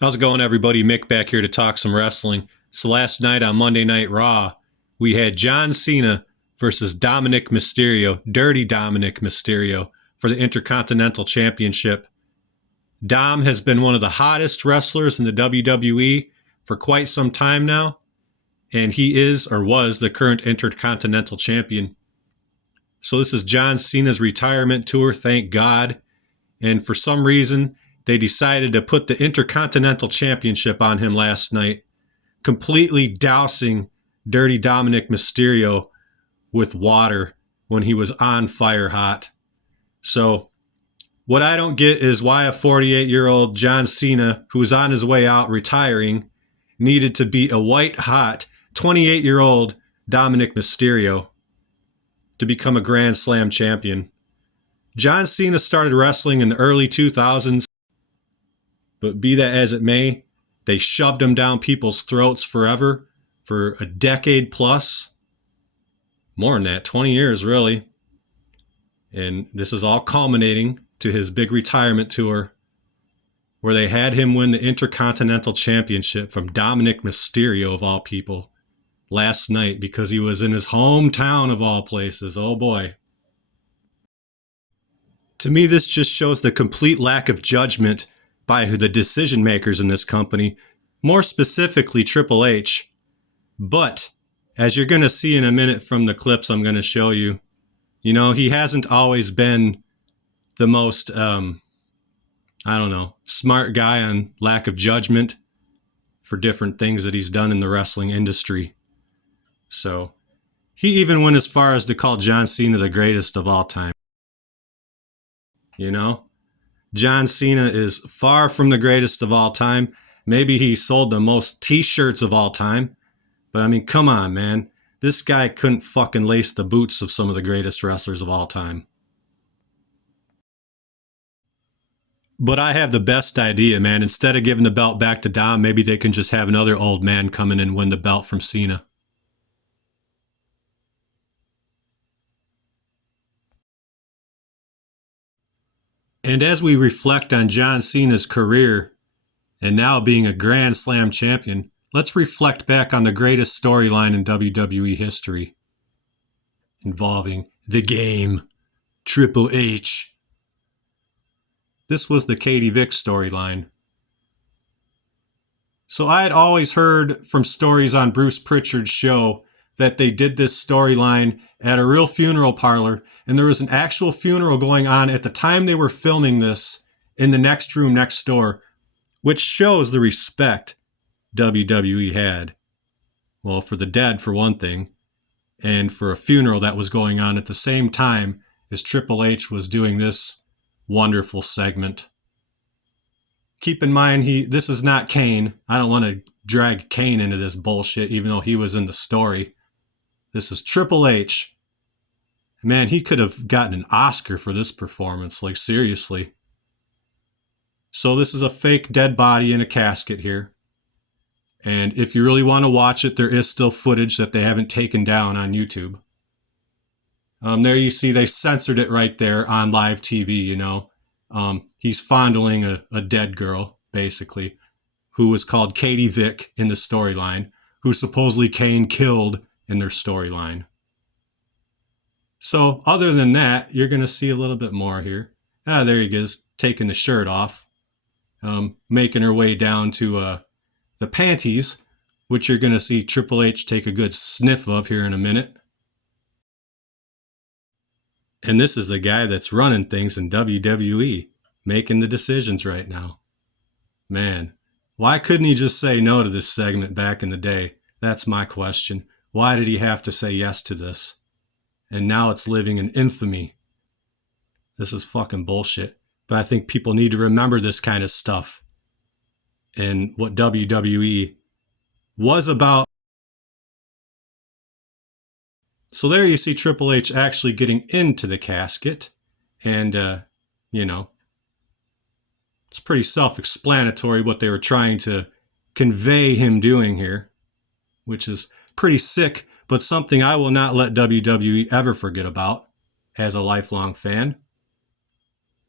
How's it going, everybody? Mick back here to talk some wrestling. So last night on Monday Night Raw, we had John Cena versus Dominik Mysterio, Dirty Dominik Mysterio, for the Intercontinental Championship. Dom has been one of the hottest wrestlers in the WWE for quite some time now, and he is, or was, the current Intercontinental Champion. So this is John Cena's retirement tour, thank God. And for some reason, they decided to put the Intercontinental Championship on him last night, completely dousing Dirty Dominik Mysterio with water when he was on fire hot. So what I don't get is why a 48-year-old John Cena, who was on his way out retiring, needed to beat a white-hot 28-year-old Dominik Mysterio to become a Grand Slam champion. John Cena started wrestling in the early 2000s, but be that as it may, they shoved him down people's throats forever for a decade plus. More than that, 20 years really. And this is all culminating to his big retirement tour, where they had him win the Intercontinental Championship from Dominik Mysterio, of all people, last night because he was in his hometown of all places. Oh boy. To me, this just shows the complete lack of judgment by the decision makers in this company, more specifically Triple H. But as you're going to see in a minute from the clips I'm going to show you, he hasn't always been the most, smart guy on lack of judgment for different things that he's done in the wrestling industry. So he even went as far as to call John Cena the greatest of all time. John Cena is far from the greatest of all time. Maybe he sold the most t-shirts of all time. But I mean, come on, man. This guy couldn't fucking lace the boots of some of the greatest wrestlers of all time. But I have the best idea, man. Instead of giving the belt back to Dom, maybe they can just have another old man come in and win the belt from Cena. And as we reflect on John Cena's career, and now being a Grand Slam champion, let's reflect back on the greatest storyline in WWE history, involving the Game, Triple H. This was the Vick storyline. So I had always heard from stories on Bruce Pritchard's show that they did this storyline at a real funeral parlor, and there was an actual funeral going on at the time they were filming this in the next room next door, which shows the respect WWE had. Well, for the dead, for one thing, and for a funeral that was going on at the same time as Triple H was doing this wonderful segment. Keep in mind, this is not Kane. I don't want to drag Kane into this bullshit, even though he was in the story. This is Triple H. Man, he could have gotten an Oscar for this performance, like seriously. So this is a fake dead body in a casket here. And if you really want to watch it, there is still footage that they haven't taken down on YouTube. There you see they censored it right there on live TV, He's fondling a dead girl, basically, who was called Vick in the storyline, who supposedly Kane killed in their storyline. So other than that, you're going to see a little bit more here. There he is, taking the shirt off, making her way down to the panties, which you're going to see Triple H take a good sniff of here in a minute. And this is the guy that's running things in WWE, making the decisions right now. Man, why couldn't he just say no to this segment back in the day? That's my question. Why did he have to say yes to this? And now it's living in infamy. This is fucking bullshit. But I think people need to remember this kind of stuff and what WWE was about. So there you see Triple H actually getting into the casket. And, it's pretty self-explanatory what they were trying to convey him doing here, which is pretty sick, but something I will not let WWE ever forget about as a lifelong fan.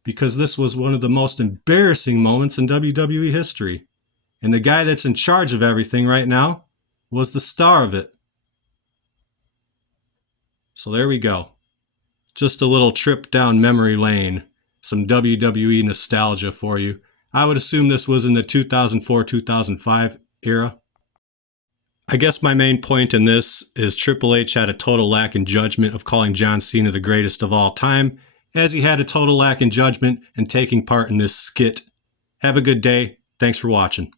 because this was one of the most embarrassing moments in WWE history. And the guy that's in charge of everything right now was the star of it. So there we go. Just a little trip down memory lane. Some WWE nostalgia for you. I would assume this was in the 2004-2005 era. I guess my main point in this is Triple H had a total lack in judgment of calling John Cena the greatest of all time, as he had a total lack in judgment in taking part in this skit. Have a good day. Thanks for watching.